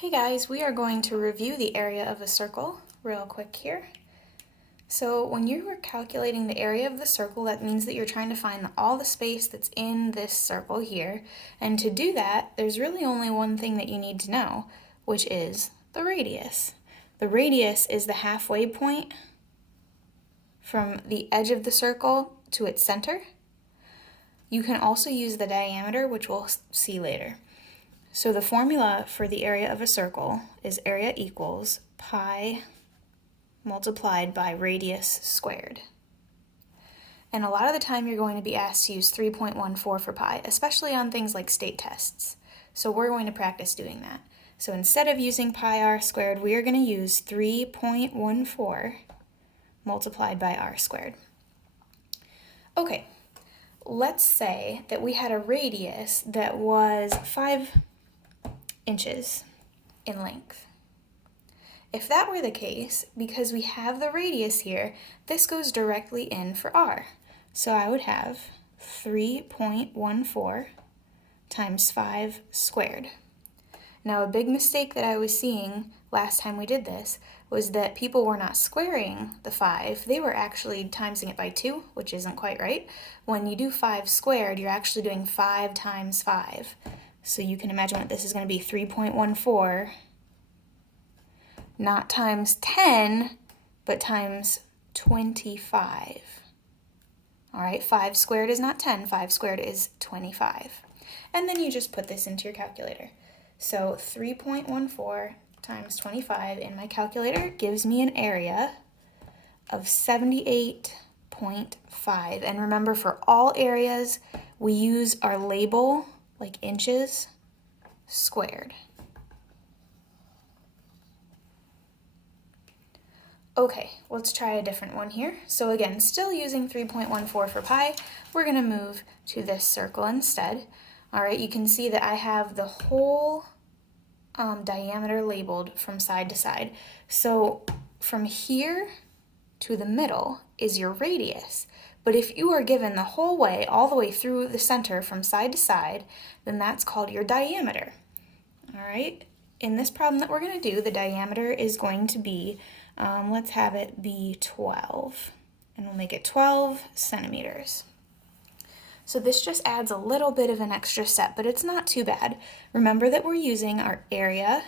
Hey guys, we are going to review the area of a circle real quick here. So when you are calculating the area of the circle, that means that you're trying to find all the space that's in this circle here. And to do that, there's really only one thing that you need to know, which is the radius. The radius is the halfway point from the edge of the circle to its center. You can also use the diameter, which we'll see later. So the formula for the area of a circle is area equals pi multiplied by radius squared. And a lot of the time you're going to be asked to use 3.14 for pi, especially on things like state tests. So we're going to practice doing that. So instead of using pi r squared, we are going to use 3.14 multiplied by r squared. Okay, let's say that we had a radius that was 5 inches in length. If that were the case, because we have the radius here, this goes directly in for r. So I would have 3.14 times 5 squared. Now a big mistake that I was seeing last time we did this was that people were not squaring the 5, they were actually timesing it by 2, which isn't quite right. When you do 5 squared, you're actually doing 5 times 5. So you can imagine what this is going to be, 3.14, not times 10, but times 25. All right, 5 squared is not 10, 5 squared is 25. And then you just put this into your calculator. So 3.14 times 25 in my calculator gives me an area of 78.5. And remember, for all areas, we use our label, like inches squared. Okay, let's try a different one here. So again, still using 3.14 for pi, we're going to move to this circle instead. All right, you can see that I have the whole diameter labeled from side to side. So from here to the middle is your radius. But if you are given the whole way, all the way through the center from side to side, then that's called your diameter. All right, in this problem that we're going to do, the diameter is going to be, let's have it be 12, and we'll make it 12 centimeters. So this just adds a little bit of an extra step, but it's not too bad. Remember that we're using our area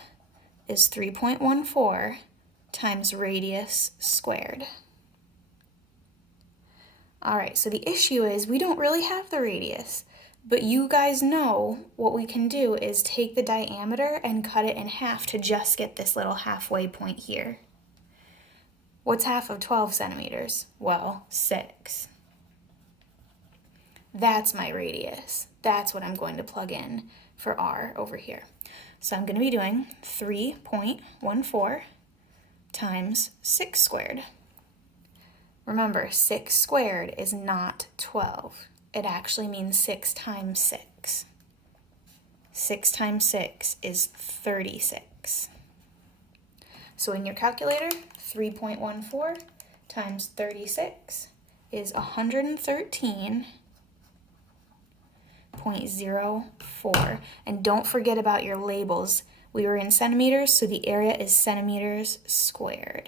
is 3.14 times radius squared. All right, so the issue is we don't really have the radius, but you guys know what we can do is take the diameter and cut it in half to just get this little halfway point here. What's half of 12 centimeters? Well, 6. That's my radius. That's what I'm going to plug in for r over here. So I'm going to be doing 3.14 times 6 squared. Remember, 6 squared is not 12. It actually means 6 times 6. 6 times 6 is 36. So in your calculator, 3.14 times 36 is 113.04. And don't forget about your labels. We were in centimeters, so the area is centimeters squared.